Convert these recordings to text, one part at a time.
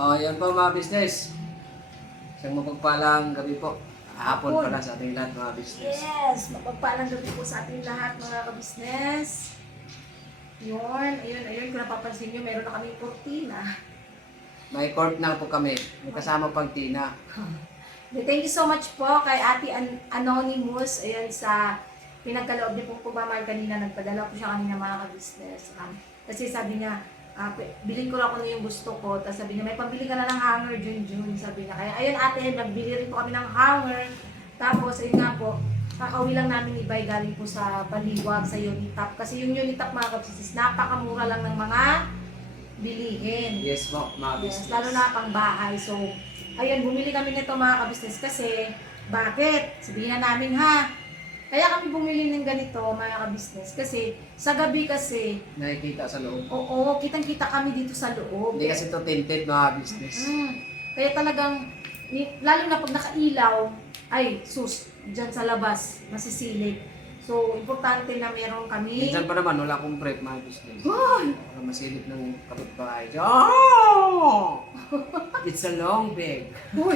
Yan po mga business. Isang mapagpalang gabi po. Hapon pala sa ating lahat mga business. Yes, mapagpalang gabi po sa ating lahat mga ka-business. Ayun, kung napapansin nyo, meron na kaming kurtina. May court na po kami. May kasama pang Tina. Thank you so much po kay Ate Anonymous. Ayun, sa pinagkaloob niyo po pagmamahal kanina. Nagpadala po siya kanina mga ka-business. Kasi sabi niya, bilhin ko lang kung ano yung gusto ko. Tapos sabi niya, may pambili ka na ng hanger, Jun. Sabi niya, kaya ayun ate, nagbili rin po kami ng hanger. Tapos, ayun nga po, kakauwi lang namin ibay galing po sa Baliwag, sa Unitap. Kasi yung Unitap mga ka-business, napakamura lang ng mga bilihin. Yes po mga Yes, business. lalo na pang bahay. So, ayun, bumili kami nito mga ka-business kasi, bakit? Sabihin na namin ha. Kaya kami bumili ng ganito mga ka-business kasi sa gabi kasi, Nakikita sa loob. oo, kitang-kita kami dito sa loob. Hindi kasi ito tinted mga business. Kaya talagang, lalo na pag nakailaw, ay sus, dyan sa labas, masisilip. So, importante na meron kami. Minsan pa naman wala akong prep mga business. Ay! Para masilip ng kapitbahay. Oh! It's a long bag. Uy!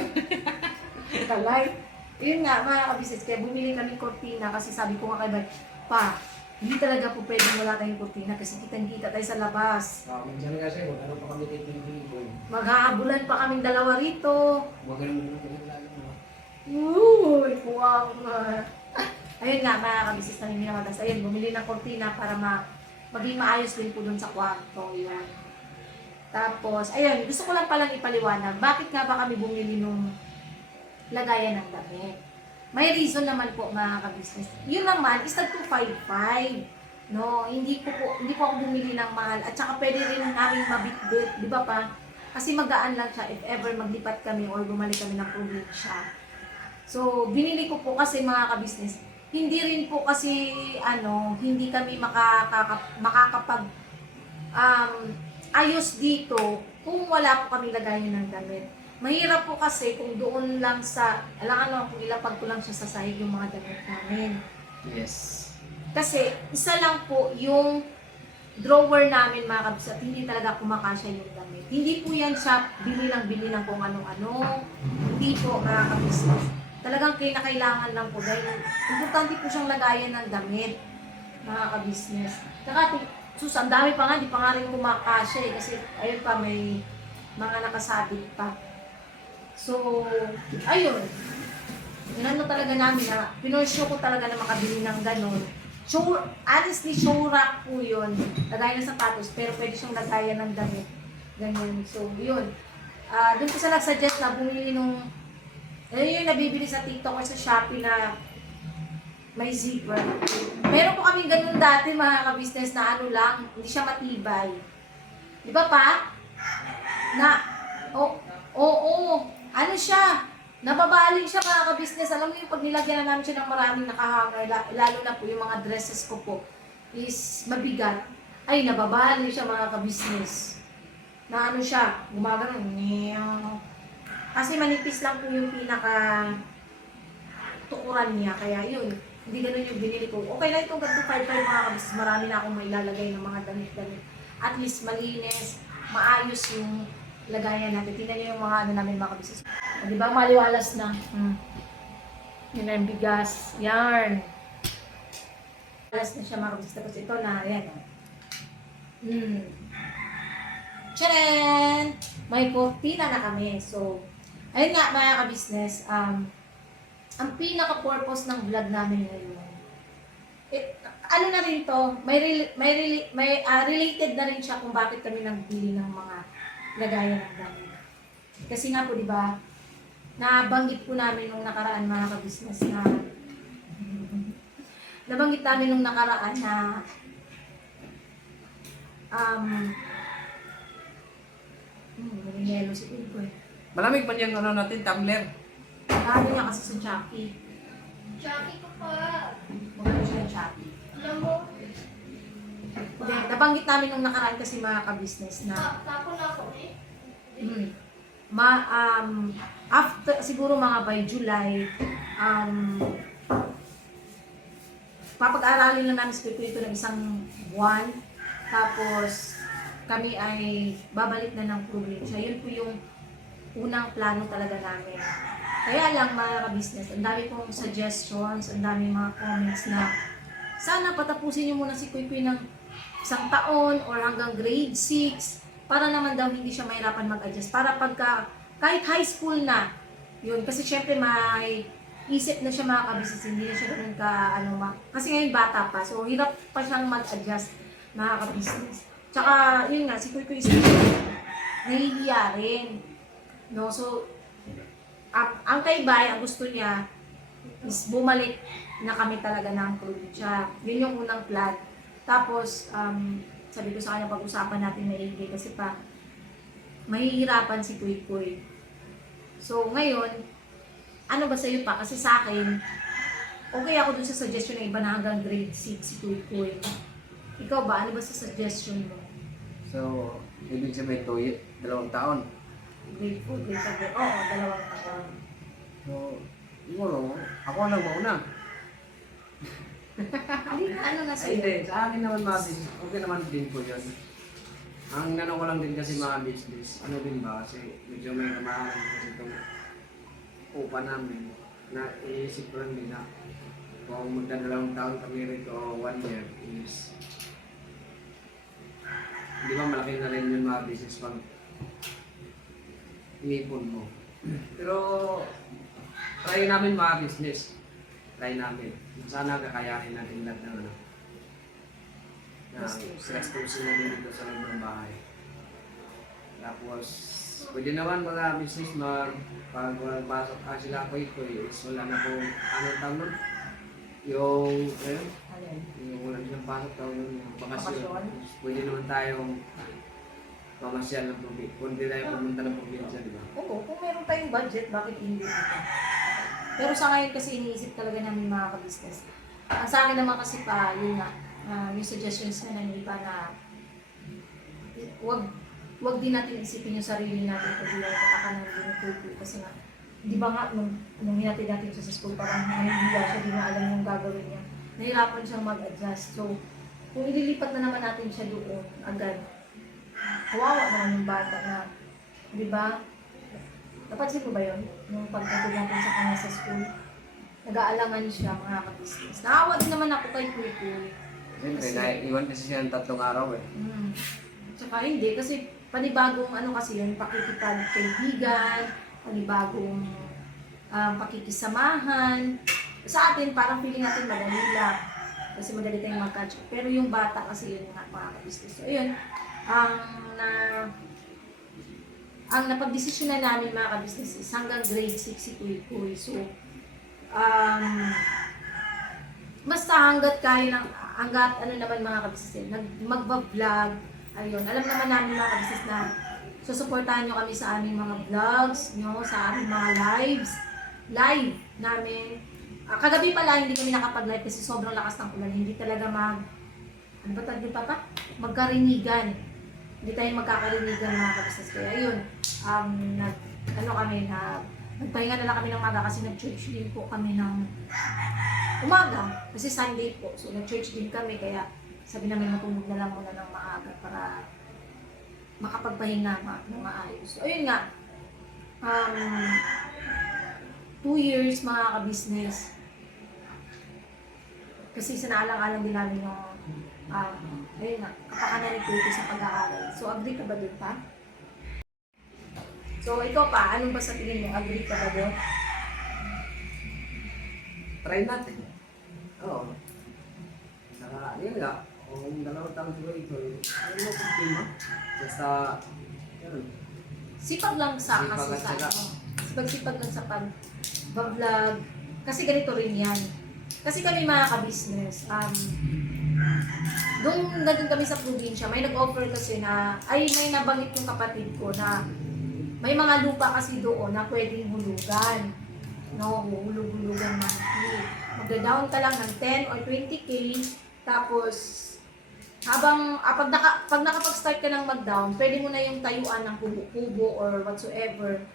Kalay. Yun nga, mga kabisnes, kaya bumili kami kortina kasi sabi ko nga kay Bay, pa, hindi talaga po pwedeng wala tayong kortina kasi kitang-kita tayo sa labas. Minsan kasi, ano pa kami titigil ko. Maghaabulan pa kaming dalawa rito. Huwag ganun lalo. Uy, wow nga. Ayun nga, mga kabisnes na hindi naman. Ayun, bumili ng kortina para maging maayos din po dun sa kwarto. Yan. Tapos, ayun, gusto ko lang palang ipaliwanag. Bakit nga ba kami bumili nung lagayan ng damit? May reason naman po mga ka-business. Yun naman is tag 255. No, hindi ko ako bumili ng mahal at saka pwede rin namin mabitbit, di ba pa? Kasi magaan lang siya if ever maglipat kami or bumalik kami ng probinsya. So, binili ko po kasi mga ka-business. Hindi rin po kasi hindi kami makakapag ayos dito kung wala po kami lagayan ng damit. Mahirap po kasi kung doon lang kung ilapag ko lang siya sa sahig yung mga damit namin. Yes. Kasi isa lang po yung drawer namin mga kabis at hindi talaga kumakasya yung damit. Hindi po yan siya bili ng kung ano-ano. Hindi po mga kabis. Talagang kailangan lang po dahil importante po siyang lagayan ng damit mga kabisnes. Saka ang dami pa nga, di pa nga rin kumakasya eh kasi ayun pa may mga nakasabit pa. So, ayun. Inano talaga namin na, pinursyo ko talaga na makabili ng ganon. Honestly, show rack po yun. Lagayan ng sapatos, pero pwede siyang lagayan ng damit. Ganyan. So, yun. Doon ko sa nagsuggest na bumili nung, yung nabibili sa TikTok or sa Shopee na may zipper. Meron po kaming ganun dati mga ka-business na lang, hindi siya matibay. Di ba pa? Oo. Ano siya? Nababaling siya mga ka-business. Alam mo yung pag nilagyan na namin siya ng maraming nakahanger, lalo na po yung mga dresses ko po, is mabigat. Ay, nababaling siya mga ka-business. Na siya, gumagano. Kasi manipis lang po yung tukuran niya. Kaya yun, hindi ganun yung binili ko. Okay na itong ganito 5-5 mga ka-business. Marami na akong mailalagay ng mga damit-damit. At least malinis, maayos yung lagayan natin. Tingnan niyo yung mga namin mga kabisnes. Di ba? Maliwalas na. Yun na yung bigas. Yarn. Maliwalas na siya mga kabisnes. Tapos ito na. Ayan. Tcharan! May kortina na kami. So, ayun nga mga kabisnes. Ang pinaka-purpose ng vlog namin ngayon. Ano na rin to? Related na rin siya kung bakit kami nagbili ng mga lagayan ng damit. Kasi nga po, di ba, nabanggit po namin nung nakaraan mga ka-business na nabanggit namin nung nakaraan na nangyayelo si Ugo eh. Malamig pa niyang natin, tumbler. Marami niya kasi sa Shopee. Shopee ko pa. Magano siya yung Shopee. Alam mo, Nabanggit namin nung nakaraan kasi mga ka-business na tapon ako eh. after siguro mga by July papag-aralin lang namin ito ng isang buwan tapos kami ay babalik na ng probinsya. Yun po yung unang plano talaga namin. Kaya lang mga ka-business, ang dami pong suggestions, ang dami mga comments na sana patapusin niyo muna si Kuy Kuy ng 1 taon or hanggang grade 6 para naman daw hindi siya mahirapan mag-adjust. Para pagka, kahit high school na, yun, kasi syempre may isip na siya mga ka-business, hindi na siya ganun ka, kasi ngayon bata pa, so hirap pa siyang mag-adjust mga ka-business. Tsaka, yun nga, si Kuy Kuy is nahihiya rin. No? So, ang kay Bay, ang gusto niya is bumalik na kami talaga ng probinsya. Yun yung unang plan. Tapos, sabi ko sa kanya, pag-usapan natin maigi kasi pa, mahihirapan si Kuy Kuy. So, ngayon, ano ba sa'yo pa? Kasi sa akin, okay ako dun sa suggestion ng iba na hanggang grade 6 si Kuy Kuy. Ikaw ba? Ano ba sa suggestion mo? So, ibig sabihin 2 taon. Grade 4, grade 7. Oo, 2 taon. So, siguro, ako lang mauna. Ano na Ay, sa'yo? hindi. Sa akin naman mga business, okay naman din po yun. Ang ko lang din kasi mga business, ano din ba, kasi medyo may kamahalan kasi itong upa namin na iisip ko lang din na kung magdadalawang taon kami rito o 1 year is hindi ba malaki na rin yung mga business pag inipon mo. Pero try namin mga business. Try namin. Sana kakayanin natin lahat ng gastusin na din dito sa loob ng bahay. Tapos, pwede naman mga business pag pasok sila ko is wala na po, anong tawag nun? Yung wala silang pasok tawag nun, yung bakasyon. Pwede naman tayong pamasyal ng probinsya. Kung hindi tayo pumunta ng probinsya, di ba? Oo, kung meron tayong budget, bakit hindi dito? Pero sa ngayon kasi iniisip talaga namin mga ka-business. Ang sa akin naman kasi pa, yun nga, yung suggestions na ng iba na wag din natin isipin yung sarili natin kung di lang patakanan din yung Kuy Kuy. Kasi nga, di ba nga, nung hinatid natin siya sa school, parang nahihiya siya, di na alam yung gagawin niya. Nahirapan siyang mag-adjust. So, kung ililipat na naman natin siya doon agad, kawawa naman yung bata na, di ba? Napansin mo ba yun? Nung pagkatid natin sa kanya sa school, nag-aalangan siya mga ka-business. Naawa din naman ako kay Kuy Kuy. Siyempre, naiiwan kasi siya ng 3 araw eh. Tsaka hindi, kasi panibagong kasi yun, pakikipagkaibigan, panibagong pakikisamahan. Sa atin, parang feeling natin madali lang. Kasi madali tayong mag-catch up. Pero yung bata kasi yun nga mga ka-business. So, ayun, ang napag-desisyon na namin mga ka-business is hanggang grade 6 si Kuy Kuy. So, basta hanggat kaya ng, hanggat naman mga ka-business, magba-vlog, ayun, alam naman namin mga ka-business na susuportahan nyo kami sa aming mga vlogs, sa aming mga live namin. Kagabi pala, hindi kami nakapag-live kasi sobrang lakas ng ulan, hindi talaga magkarinigan. Hindi tayo magkakarinigan mga ka-business. Kaya yun, nagpahinga na lang kami ng umaga kasi nag-church din po kami ng umaga. Kasi Sunday po. So, nag-church din kami. Kaya sabi namin matulog na lang muna ng maaga para makapagpahinga ng maayos. So, ayun nga. 2 years mga ka-business. Kasi sinaalang-alang din namin yung ayun nga, kapakanan ni Kuy Kuy sa pag-aaral. So, agree ka ba dun pa? So, ikaw pa, anong ba sa tingin mo? Agree ka ba dun? Try natin. Oo. Saka, yun nga. Kung 2 taon siguro ito, ano mo problema? Basta, yun. Sipag lang sa Sipag kasi at sa saka- sipag lang sa pag-vlog. Kasi ganito rin yan. Kasi kami mga ka-business, doon kami sa probinsya, may nag-offer kasi na, may nabanggit yung kapatid ko na may mga lupa kasi doon na pwedeng hulugan. Hulug-hulugan monthly. Magda-down ka lang ng 10 or 20K, tapos pag nakapag-start ka ng mag-down, pwede mo na yung tayuan ng kubo-kubo or whatsoever.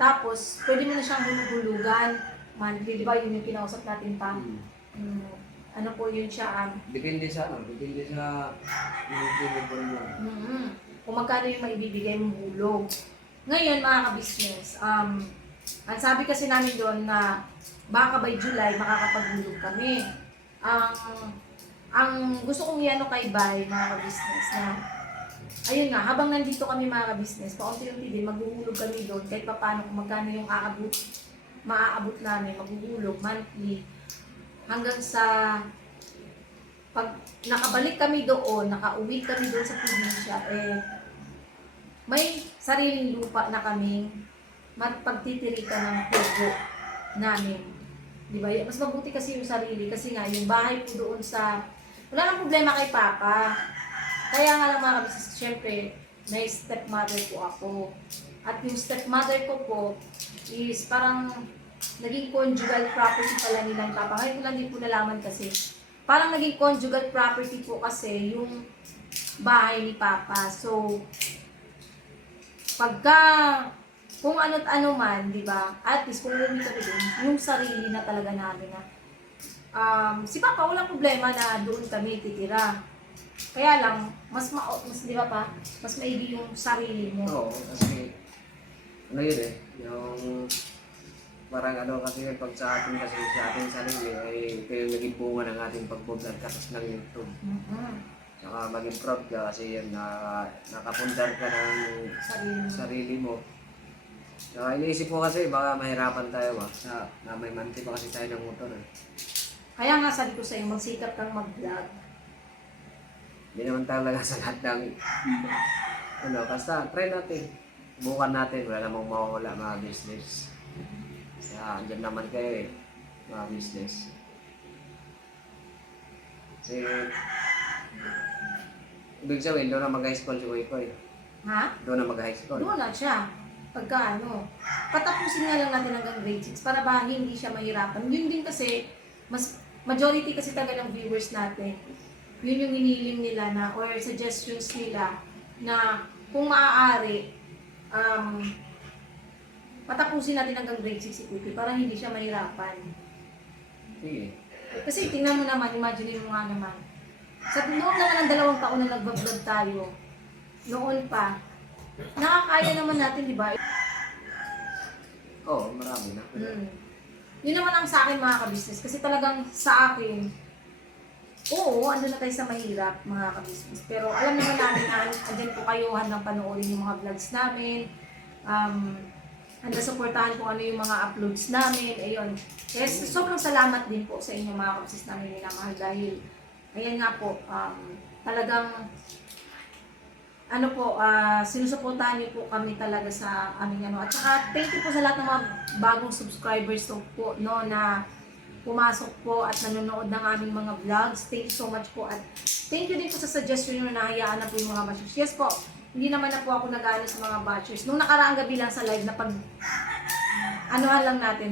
Tapos, pwede mo na siyang hulug-hulugan monthly, di ba? Yun yung kinausap natin pa. Ano po yun siya? Depende sa yung pinipon mo. Kung magkano yung maibibigay mong hulog. Ngayon, mga ka-business, ang sabi kasi namin doon na baka by July, makakapaghulog kami. Ang gusto kong iano kay Bay, mga ka-business, na ayun nga, habang nandito kami mga ka-business, paunti-unti din, maghuhulog kami doon kahit paano kung magkano yung maaabot namin, maghuhulog monthly, hanggang sa pag nakabalik kami doon, nakauwi kami doon sa probinsya, may sariling lupa na kaming pagtitirikan ng pugo namin. Di ba? Mas mabuti kasi yung sarili kasi nga yung bahay po doon sa wala nang problema kay Papa. Kaya nga lang mga kabisnes, syempre may stepmother po ako. At yung stepmother ko po is parang naging conjugal property pala nilang Papa. Ngayon ko lang din po nalaman kasi parang naging conjugal property po kasi yung bahay ni Papa. So, pagka kung ano't ano man, di ba? At least kung uwi kami doon, yung sarili na talaga namin na si Papa walang problema na doon kami titira. Kaya lang, mas di ba pa? Mas maigi yung sarili mo. Oo, kasi ano yun yung parang ano kasi yun, pag sa atin kasi sa ating sarili ay ito yung naging bunga ng ating pag-broadcast ng YouTube. Saka maging proud ka kasi yun na nakapundar ka ng sarili mo. Saka iniisip ko kasi baka mahirapan tayo na may manti pa kasi tayo ng motor Kaya nga sabi ko sa'yo, magsikap kang mag-vlog. Hindi naman talaga sa lahat ng basta try natin. Bukan natin, wala namang mawawala mga business. Kaya andyan naman kayo mga business. Kasi ibig sabihin, doon na mag-high school si Koy. Ha? Doon na mag-high school. Doon na siya. Pagka patapusin nga lang natin hanggang grade 6 para ba hindi siya mahirapan. Yun din kasi, majority kasi talaga ng viewers natin, yun yung hinihiling nila na, or suggestions nila na kung maaari, patapusin natin hanggang grade 6 si Kuki para hindi siya mahirapan. Sige. Kasi tingnan mo naman, imagine mo nga naman, sa loob naman ng 2 taon na nag-vlog tayo, noon pa, nakakaya naman natin, di ba? Oo, marami na. Yun naman ang sa akin mga kabisnes. Kasi talagang sa akin, oo, andun na tayo sa mahirap mga kabisnes. Pero alam naman namin na andyan po kayo handang panoorin yung mga vlogs namin. Handa supportahan kung ano yung mga uploads namin. Ayun. Kaya sobrang salamat din po sa inyo mga kabisnes namin minamahal dahil ayan nga po, talagang sinusuportahan niyo po kami talaga sa aming At saka thank you po sa lahat ng mga bagong subscribers po na pumasok po at nanonood ng aming mga vlogs. Thank you so much po at thank you din po sa suggestion niyo na nahayaan na po yung mga bashers. Yes po, hindi naman na po ako nag-ano sa mga bashers. Nung nakaraang gabi lang sa live na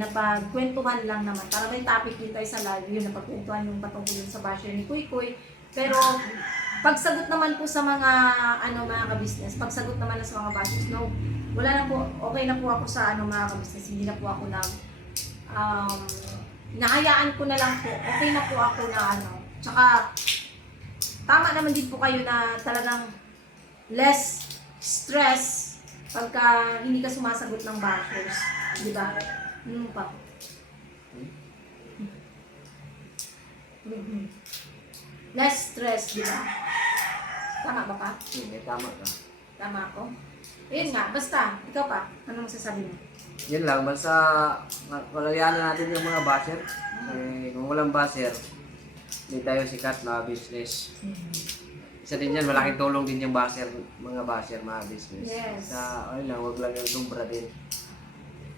pagkwentuhan lang naman para may topic din tayo sa live yun na pagkwentuhan yung patungkol sa basher ni Kuy. Pero pagsagot naman po sa mga mga ka-business, pagsagot naman na sa mga bashers, no, wala na po, okay na po ako sa mga ka-business, hindi na po ako nahayaan ko na lang po, okay na po ako na tsaka tama naman din po kayo na talagang less stress pagka hindi ka sumasagot ng bashers, di ba? Pa. Less stress, di ba? Tama ba pa? Hindi, tama ka. Tama ako? Ayun nga, basta, ikaw pa, ano masasabi mo? Yun lang, basta palayanan natin yung mga basher. Kung walang basher, hindi tayo sikat na business. Isa din yan, malaking tulong din yung basher, mga business. Yes. Ayun lang, wag lang yung tumbra din.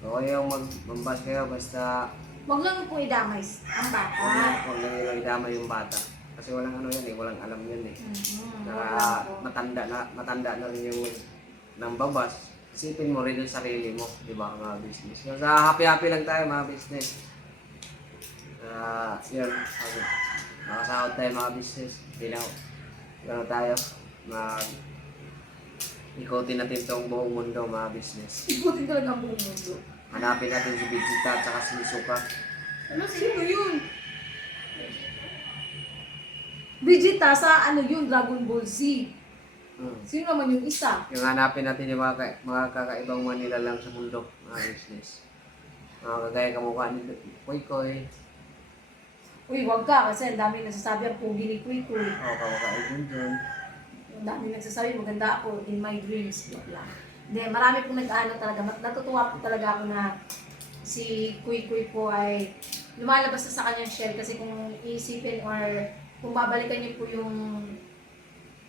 O yung mag-bash kayo, basta Huwag lang po idamay ang bata. huwag lang yung idama yung bata. Kasi walang walang alam yan Saka matanda na rin yung nambabas. Isipin mo rin yung sarili mo, di ba, mga business. Sa happy-happy lang tayo, mga business. Yun, makasahod tayo mga business. Tayo, ikutin natin itong buong mundo, mga business. Ikutin talaga ang buong mundo. Hanapin natin si Vegeta at saka si Suka. Ano, sino yun? Vegeta sa yun, Dragon Ball Z. Sino naman yung isa? Yung hanapin natin yung mga kakaibang Manila lang sa mundo, mga business. Mga kagaya kamukha ni Koy Koy. Uy, wag ka kasi ang dami nagsasabi ang pugi ni Kuy Kuy. O kamukha ni Junjun. Ang dami nagsasabi maganda ako in my dreams. Wag lang. Hindi, marami pong nag-ano talaga. Natutuwa po talaga ako na si Kuy Kuy po ay lumalabas na sa kanyang shell kasi kung iisipin or kung babalikan niyo po yung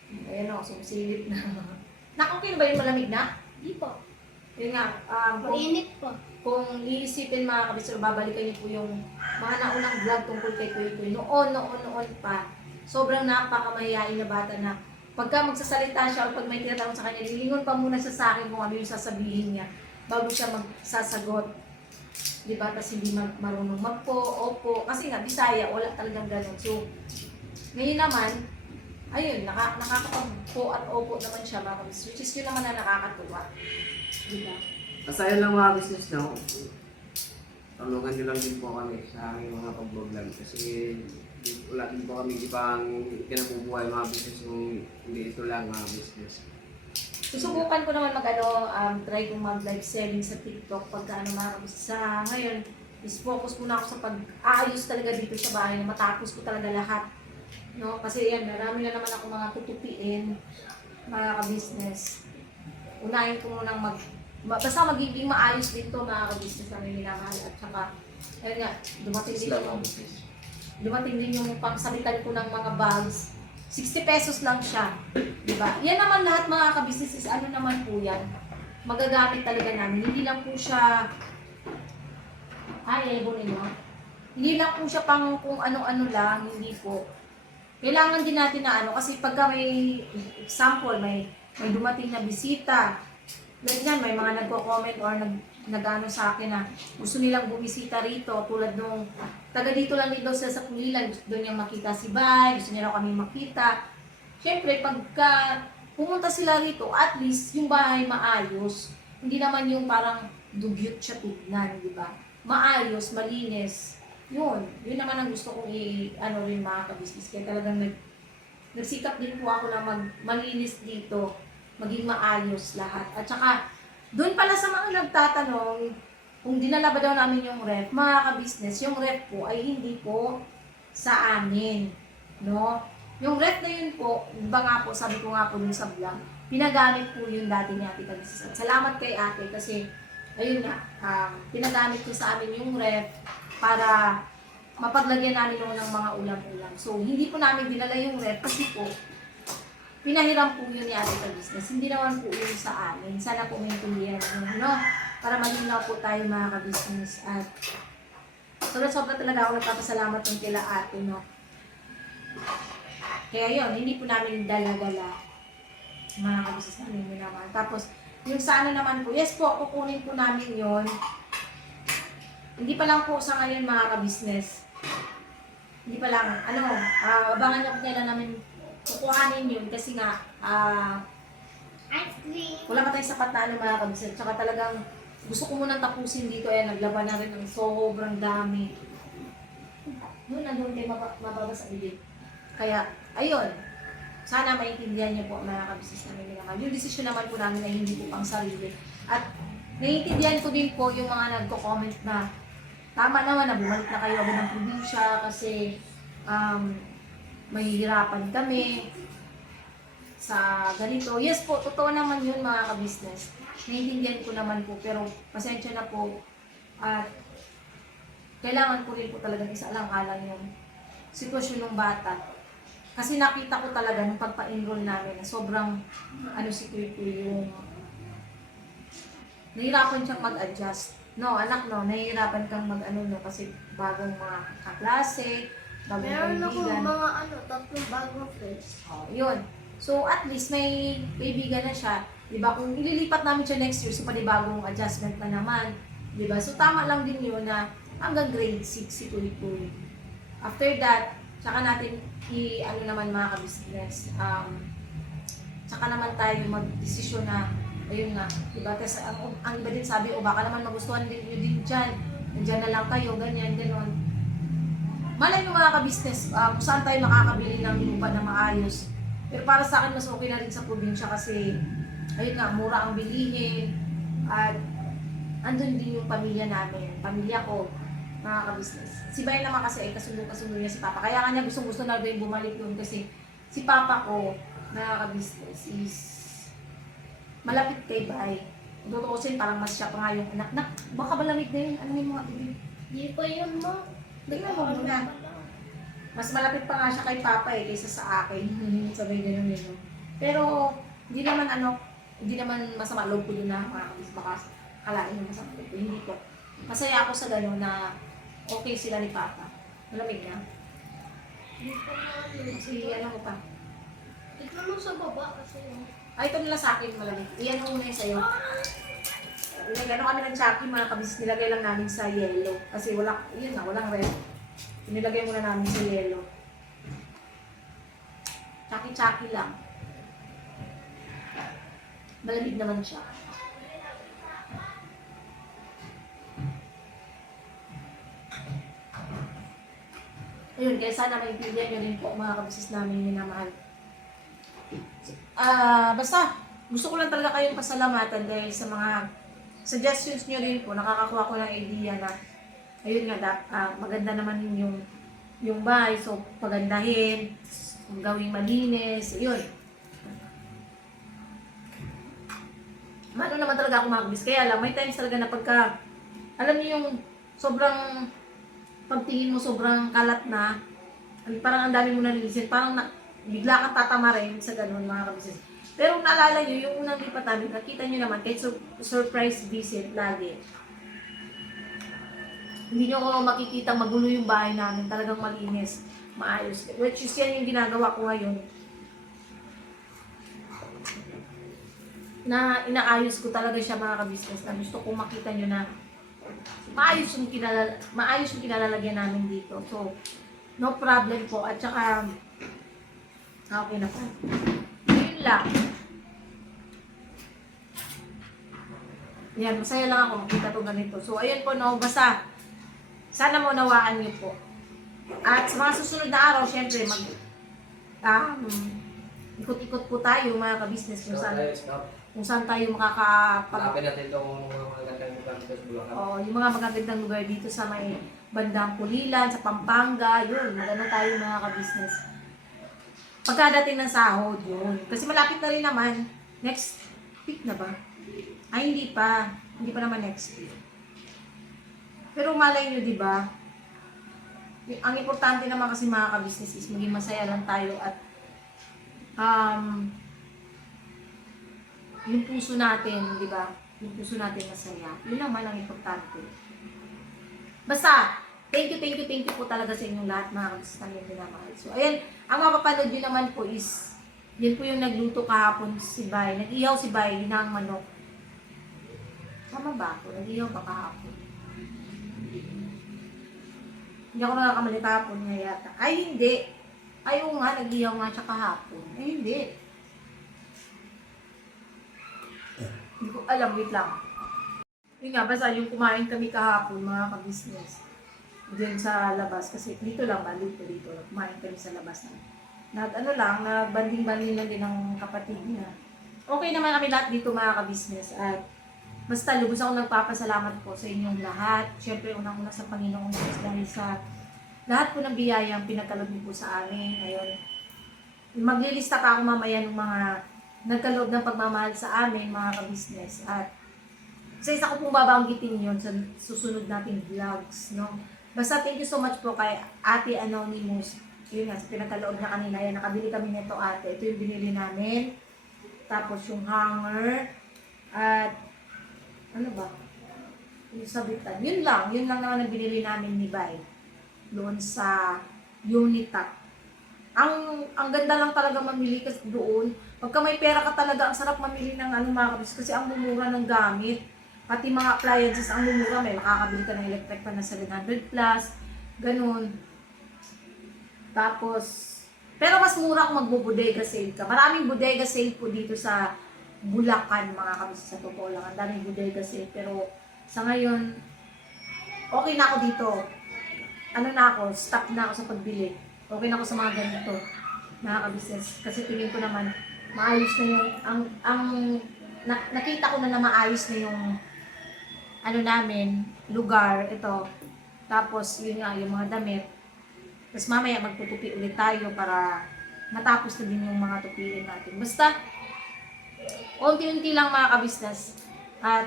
ayun o, sumusilip na. Okay na ba yung malamig na? Di po. Yun nga, Mainit po. kung iisipin mga kabisor, babalikan niyo po yung mga naunang vlog tungkol kay Kuy Kuy. Noon pa, sobrang napakamahiyain na bata na pagka magsasalita siya o pag may tinatanong sa kanya, lilingon pa muna siya sa akin kung ano yung sasabihin niya bago siya magsasagot. Di ba? Tapos hindi marunong magpo, opo. Kasi nga, Bisaya, wala talagang ganun. So, ngayon naman, ayun, nakakapag-po at opo naman siya mga kabisor. Which is yun naman na nakakatuwa. Di ba? Basta lang mga business na tulungan nyo lang din po kami sa aming mga pag-vlog kasi wala din po kami ibang kinabubuhay mga business kung hindi ito lang mga business. Susubukan ko naman try kong mag-live selling sa TikTok pagka mga kabisor. Sa ngayon, is focus muna ako sa pag-aayos talaga dito sa bahay na matapos ko talaga lahat. No? Kasi yan, marami na naman ako mga tutupiin, mga ka-business. Unahin ko munang basta magiging maayos dito mga ka-business na may minamahal. At saka, ayun nga, dumating din yung pangsabitan ko ng mga bags. 60 pesos lang siya. Diba? Yan naman lahat mga ka-business is ano naman po yan. Magagamit talaga namin. Hindi lang po siya, ninyo. Hindi lang po siya pang kung ano-ano lang, hindi po. Kailangan din natin na kasi pagka may example, may dumating na bisita, ganyan, may mga nagko-comment or nag-ano sa akin na gusto nilang bumisita rito, tulad nung taga dito lang dito sa Pulilan, gusto niyang makita si Bay, gusto niya raw kami makita. Siyempre, pagka pumunta sila rito, at least yung bahay maayos. Hindi naman yung parang dugyot siya tignan, di ba? Maayos, malinis. Yun naman ang gusto kong rin mga ka-business. Kaya talagang nagsikap din po ako na malinis dito, maging maayos lahat. At saka, doon pala sa mga nagtatanong, kung dinala ba daw namin yung ref, mga ka-business, yung ref po ay hindi po sa amin. No? Yung ref na yun po, iba nga po, sabi ko nga po dun sa vlog, pinagamit po yun dati ni Ate Kalisisat. Salamat kay Ate kasi, ayun nga, pinagamit ko sa amin yung ref para mapaglagyan namin ng mga ulam-ulam. So, hindi po namin dinala yung ref kasi po, pinahiram po yun ni Ate Ka-Business. Hindi naman po yun sa amin. Sana po maintindihan nyo, para malinaw po tayo mga ka-business. At sobra talaga ako nagpapasalamat ng kila ate, no. Kaya yun, hindi po namin dala-dala mga ka-business namin naman. Tapos, yung sa naman po, yes po, kukunin po namin yun. Hindi pa lang po sa ngayon mga ka-business. Hindi pa lang, abangan nyo kung kailan namin kukuhanin yun kasi nga, Ice cream. wala pa tayong sapat na mga kabisat. Tsaka talagang gusto ko munang tapusin dito. Naglaban na rin ng sobrang dami. Noon, nandun kayo mababasa ulit. Kaya, ayun. Sana maintindihan niyo po mga kabisat namin naman. Yung desisyon naman po namin ay hindi po pang sarili. At naiintindihan ko din po yung mga nagko-comment na tama naman na bumalik na kayo agad ng probinsya kasi mahihirapan kami sa ganito. Yes po, totoo naman yun mga ka-business. Naiintindihan ko naman po, pero pasensya na po. At kailangan ko rin po talagang isa-alang-alang yung sitwasyon ng bata. Kasi nakita ko talaga nung pagpa-enroll namin na sobrang si Kuy yung nahihirapan siyang mag-adjust. No, anak, nahihirapan kang kasi bagong mga kaklase, Meron akong mga tatlong bagong friends. Yun. So, at least may kaibigan na siya. Diba? Kung ililipat namin siya next year, so panibagong adjustment na naman. Diba? So, tama lang din yun na hanggang grade 6 si Kuy. After that, tsaka natin naman mga ka-business. Tsaka naman tayo mag-desisyon na, ayun nga, diba? Tapos, ang iba din sabi, baka naman magustuhan din nyo din dyan. Nandiyan na lang kayo, ganyan, gano'n. Malay nyo mga ka-business, kung saan tayo makakabili ng lupa na maayos. Pero para sa akin, mas okay na rin sa probinsya kasi, ayun nga, mura ang bilihin. At andun din yung pamilya namin, pamilya ko, mga ka-business. Si Bay naman kasi ay kasundo-kasundo niya si Papa. Kaya kanya gustong-gusto na rin bumalik doon kasi si Papa ko, mga ka-business, is malapit kay Bay. Tutuusin, parang mas siya pa nga yung anak. Baka malamig na yun. Ano yung mga ibig? Di pa yun mo. Tingnan mo muna. Mas malapit pa nga siya kay Papa kaysa sa akin. Sabay ganun yun. Pero, hindi naman masama loob ko dun na baka kalain yung masama loob ko. Hindi po. Masaya ako sa gano'n na okay sila ni Papa. Malamig na. Di pa na. Kasi ano ko pa. Tignan mo sa baba kasi yun. Ay, ito nila sa akin malamig. Iyan mo muna yung sa'yo. Nilagay kami ng Chucky, mga kabis, nilagay lang namin sa yellow. Kasi walang red. Nilagay muna namin sa yellow. Chucky lang. Malamig naman siya. Ayun, kaya sana maintindihan nyo rin po mga kabisis namin minamahal. Basta, gusto ko lang talaga kayong pasalamatan dahil sa mga suggestions nyo rin po, nakakakuha ko ng idea na ayun nga, maganda naman yung bahay, so pagandahin, gawing malinis, yun. Mano naman talaga ako mag-bis, kaya lang, may times talaga na pagka, alam niyo yung sobrang, pagtingin mo sobrang kalat na, parang ang dami mo nalilisin, parang bigla kang tatama rin sa ganun mga kabisis. Pero naalala nyo, yung unang lipat namin, nakita nyo naman, kahit surprise visit lagi. Hindi nyo ko makikita magulo yung bahay namin, talagang malinis, maayos. Which is yan yung ginagawa ko ngayon. Na inaayos ko talaga siya mga ka-business, na gusto kong makita nyo na maayos yung kinalalagyan namin dito. So, no problem po. At saka, okay na po. Yun lang. Yan, masaya lang ako makita to ganito. So, ayun po, no, basta, sana maunawaan niyo po. At sa mga susunod na araw, syempre, ikot-ikot po tayo mga ka-business kung saan tayo Hanapin natin itong mga magagandang lugar dito sa Bulacan. Oh, yung mga magagandang lugar dito sa may bandang Pulilan, sa Pampanga, yun, magano tayo mga ka-business. Pagkadating ng sahod, yun. Kasi malapit na rin naman, next week na ba? Ay, hindi pa naman next week. Pero malay nyo, di ba? Ang importante naman kasi mga ka-business is maging masaya lang tayo at yung puso natin, di ba? Yung puso natin masaya. Yun naman ang importante. Basta, thank you po talaga sa inyong lahat mga kabisnes namin minamahal. So, ayan, ang mapapanood nyo naman po is, yan po yung nagluto kahapon si Bay. Nag-ihaw si Bay, ginang manok. Tama ba ako? Nag-ihaw ba kahapon? Hindi ako nakakamali kahapon nga yata. Ay, hindi. Ay, oo nga, nag-ihaw nga siya kahapon. Ay, hindi. Hindi ko alam, wait lang. Yun nga, basta yung kumain kami kahapon, mga ka-business. Diyan sa labas, kasi dito lang ba, dito. Kumain kami sa labas. Nagbanding-banding lang din ng kapatid niya. Okay naman kami lahat dito, mga ka-business. At basta, lubos ako nagpapasalamat po sa inyong lahat. Siyempre, unang-una sa Panginoong Diyos dahil sa lahat po ng biyayang pinagkaloob niyo po sa amin. Ayun. Maglilista pa ako mamaya ng mga nagkaloob ng pagmamahal sa amin, mga ka-business. At isa ko pong babanggitin yun sa susunod nating vlogs, no? Basta thank you so much po kay Ate Anonymous. Yun nga, sa pinagkaloob niya kanina, yan, nakabili kami nito ate. Ito yung binili namin. Tapos yung hanger. At, ano ba? Yung sabitan. Yun lang naman ang binili namin ni Bay. Doon sa Unitac. Ang ganda lang talaga mamili kasi doon. Pagka may pera ka talaga, ang sarap mamili ng mga kabis kasi ang mumura ng gamit. Pati mga appliances ang mumura. May makakabili ka ng electric pan na 700 plus. Ganun. Tapos, pero mas mura kung magbo-bodega sale ka. Maraming bodega sale po dito sa Bulacan, mga kabis. Sa totoo lang, ang daming bodega sale. Pero sa ngayon, okay na ako dito. Stop na ako sa pagbili. Okay na ako sa mga ganito. mga ka-business. Kasi tingin ko naman, maayos na yung, nakita ko na maayos na yung, ano namin, lugar, ito. Tapos, yun nga, yung mga damit. Tapos mamaya magtutupi ulit tayo para matapos na din yung mga tupiin natin. Basta, unti-unti lang mga ka-business. At,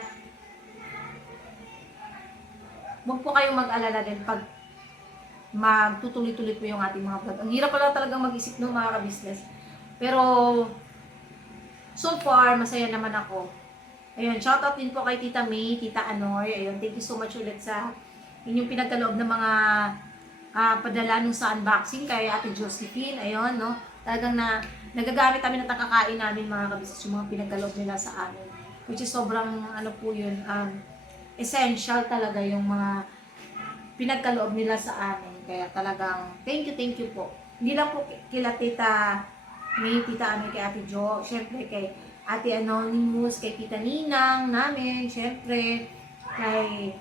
huwag po kayong mag-alala din pag magtutuloy-tuloy po yung ating mga vlog. Ang hirap pala talagang mag-isip ng mga ka-business. Pero, so far, masaya naman ako. Ayun, shoutout din po kay Tita May, Tita Anoy. Ayun, thank you so much ulit sa inyong pinagkaloob ng mga padala nung sa unboxing kay Ate Josephine. Ayun, no? Talagang nagagamit kami ng takakain namin mga ka-business, yung mga pinagkaloob nila sa amin. Which is sobrang, ano po yun, essential talaga yung mga pinagkaloob nila sa amin. Kaya talagang thank you po. Hindi lang po kila Tita May, Tita Ami, kay Ate Jo, syempre kay Ate Anonymous, kay Tita Ninang namin, syempre kay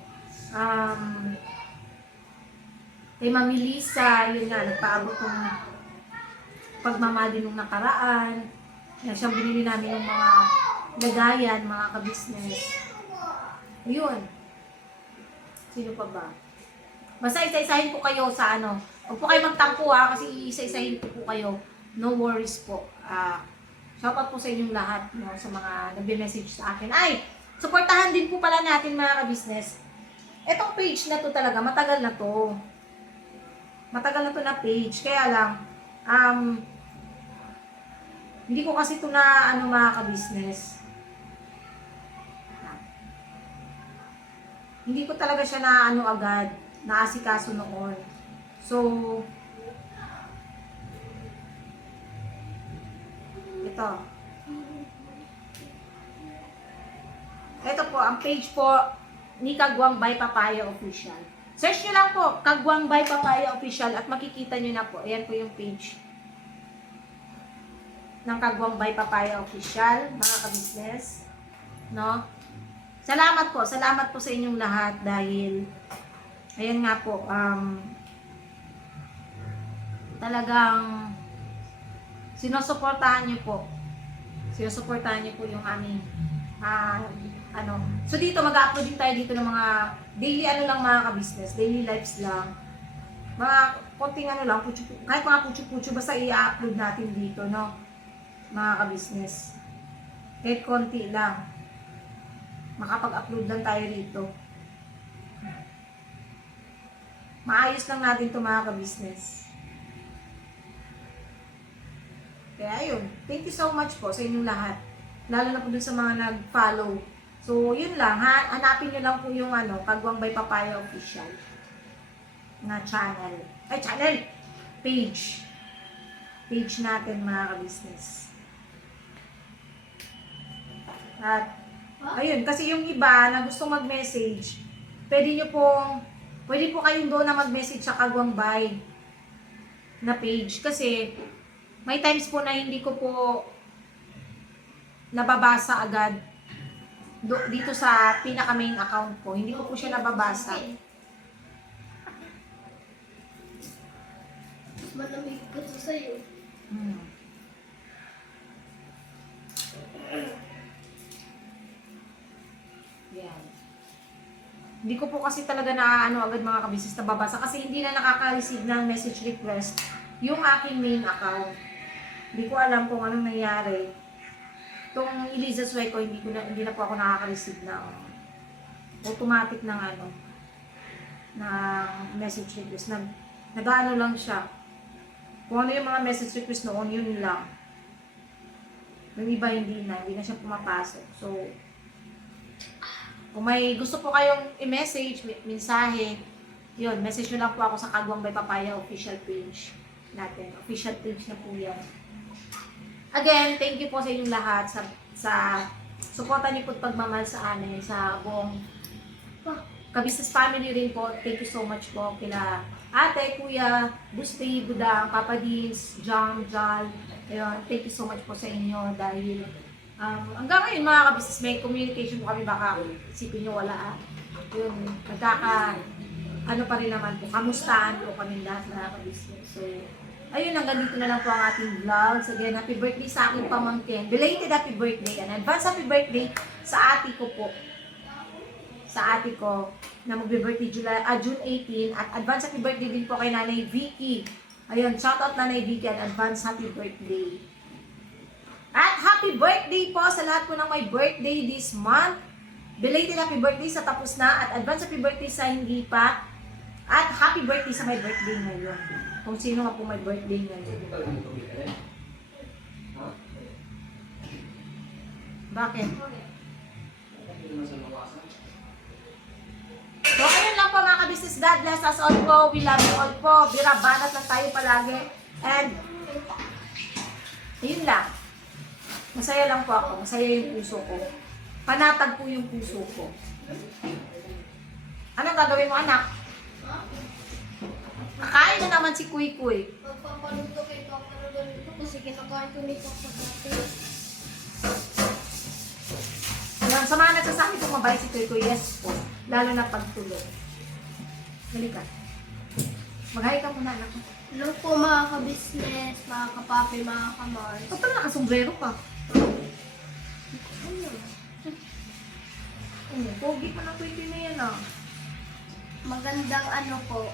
kay Mami Lisa, yun nga, nagpaabot ng pagmamali nung nakaraan. Yan, siyang binili namin yung mga lagayan, mga ka-business. Yun. Sino pa ba? Basta isa-isahin po kayo sa ano. Huwag po kayo magtampo ha, kasi isa-isahin po kayo. No worries po. Shoutout po sa inyong lahat, no, sa mga nagbe-message sa akin. Ay, supportahan din po pala natin mga ka-business. Etong page na to talaga, matagal na to. Matagal na to na page. Kaya lang, hindi ko kasi to na ano mga ka-business. Hindi ko talaga siya na ano agad, naasikaso noon. So, ito. Ito po, ang page po ni Kagwang by Papaya Official. Search nyo lang po, Kagwang by Papaya Official at makikita nyo na po. Ayan po yung page ng Kagwang by Papaya Official, mga ka-business. No? Salamat po sa inyong lahat dahil ayan nga po, talagang sinusuportahan niyo po yung aming so dito mag-upload din tayo dito ng mga daily ano lang mga ka-business, daily lives lang, mga konting ano lang, kahit mga putyo-putyo basta i-upload natin dito, no, mga ka-business, kahit konti lang makapag-upload lang tayo dito. Maayos lang natin ito mga ka-business. Kaya ayun, thank you so much po sa inyong lahat. Lalo na po dun sa mga nag-follow. So, yun lang, ha? Hanapin nyo lang po yung Kagwang by Papaya Official na channel. Ay, channel! Page. Page natin mga ka-business. At, ayun, kasi yung iba na gustong mag-message, pwede po kayong doon na mag-message sa Kagwang by na page. Kasi, may times po na hindi ko po nababasa agad dito sa pinaka main account ko. Hindi ko po siya nababasa. Malamig kasi sa'yo. Yan. Hindi ko po kasi talaga na agad mga ka-business na babasa kasi hindi na nakaka-receive ng message request yung aking main account. Hindi ko alam kung anong nangyari. Itong Eliza's Way ko, hindi na po ako nakaka-receive ng automatic ng ng message request. Nag-ano lang siya. Kung ano yung mga message request noon, yun lang. Yung iba hindi na siya pumapasok. So, kung may gusto po kayong i-message, mensahe, yun, message nyo lang po ako sa Kagwang by Papaya official page natin. Official page na po yan. Again, thank you po sa inyong lahat sa suporta niyo po at pagmamahal sa amin, sa buong ka-business family rin po. Thank you so much po kila ate, kuya, Busti, Budang, Papa Dins, Jam, Jal. Ayun, thank you so much po sa inyo dahil hanggang ngayon mga ka-business, may communication po kami, baka isipin nyo wala. Yun, ano pa rin naman po, kamustahan po kami lahat mga ka-business. So, Ayun, hanggang dito na lang po ang ating vlogs. Again, happy birthday sa aking pamangkin. Belated happy birthday. And advance happy birthday sa ate ko po. Sa ate ko na magbe-birthday June 18. At advance happy birthday din po kay Nanay Vicky. Ayun, shoutout Nanay Vicky at advance happy birthday. At happy birthday po sa lahat po ng may birthday this month. Belated happy birthday sa tapos na at advance happy birthday sa hindi pa. At happy birthday sa may birthday ngayon. Kung sino nga po may birthday ngayon. Bakit? So, ayun lang po mga ka-business. God bless us all po. We love you all po. Birabanat lang tayo palagi. And, ayun lang. Masaya lang po ako. Masaya yung puso ko. Panatag po yung puso ko. Anong gagawin mo, anak? Kakain na naman si Kuy Kuy. Magpapaluto kay Papa Rodolfo kasi kinakain ko ni Papa dati. Ayan, sa mga nagsasabi kung mabait si Kuy Kuy, yes po. Lalo na pagtulog. Halika. Mag-hi ka muna, anak. Hello po mga ka-business, mga kapapi, mga kamars. Ba't pala nakasombrero ka? Pogi pa na Kuy Kuy na yan ah. Magandang ano po,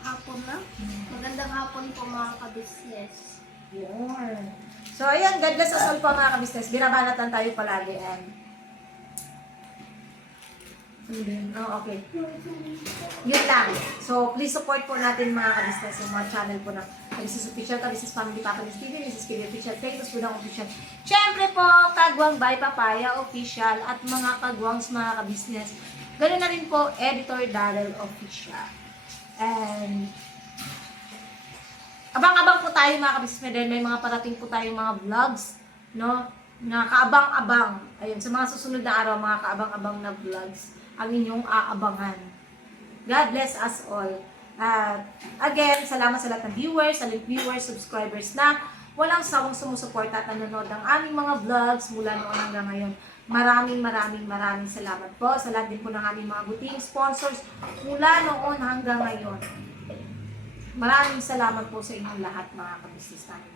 hapon na? Magandang hapon po mga ka-business. Yun. So, ayan, God bless us all po mga ka-business. Binabanat lang tayo palagi. And, oh, okay. Yun lang. So, please support po natin mga ka-business yung mga channel po ng Mrs. Official, Mrs. Family Papalis TV, Mrs. Kili Official, Famous Budang Official. Siyempre po, Kagwang by Papaya Official at mga Kagwangs mga ka-business. Ganoon na rin po, Editor Daryl Official. And, abang-abang po tayo mga ka-business. May mga parating po tayong mga vlogs, no? Na kaabang-abang. Ayun, sa mga susunod na araw, mga kaabang-abang na vlogs ang inyong aabangan. God bless us all. Again, salamat sa lahat ng viewers, subscribers na walang sawang sumusuporta at nanonood ng aming mga vlogs mula noon hanggang ngayon. Maraming salamat po sa lahat din po ng aming mga buting sponsors mula noon hanggang ngayon. Maraming salamat po sa inyong lahat mga kabisnes namin.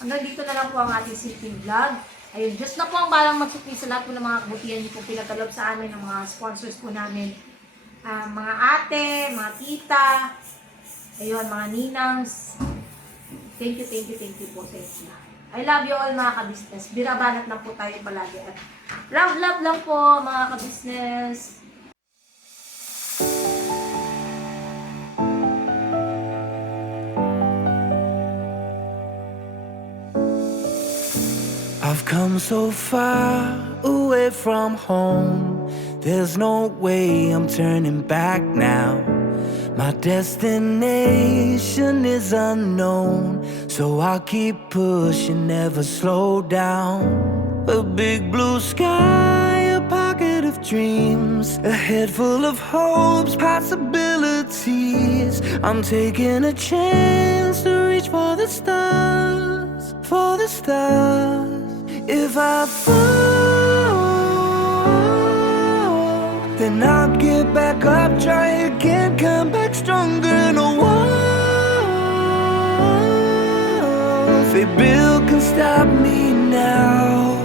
Hanggang dito na lang po ang ating simpleng vlog. Ayun, Diyos na po ang balang magsukli sa lahat po ng mga kabutihan niyo po pinagkalob sa amin ng mga sponsors po namin. Mga ate, mga tita, ayun, mga ninangs. Thank you po sa inyo. I love you all mga ka-business. Birabanat lang po tayo palagi. At love lang po mga ka-business. I've come so far away from home. There's no way I'm turning back now. My destination is unknown, so I'll keep pushing, never slow down. A big blue sky, a pocket of dreams, a head full of hopes, possibilities. I'm taking a chance to reach for the stars, for the stars. If I fall, then I'll get back up, try again, come back stronger. No walls they build can stop me now.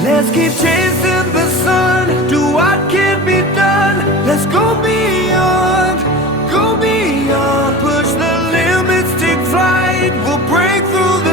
Let's keep chasing the sun, do what can be done. Let's go beyond, push the limits, take flight. We'll break through the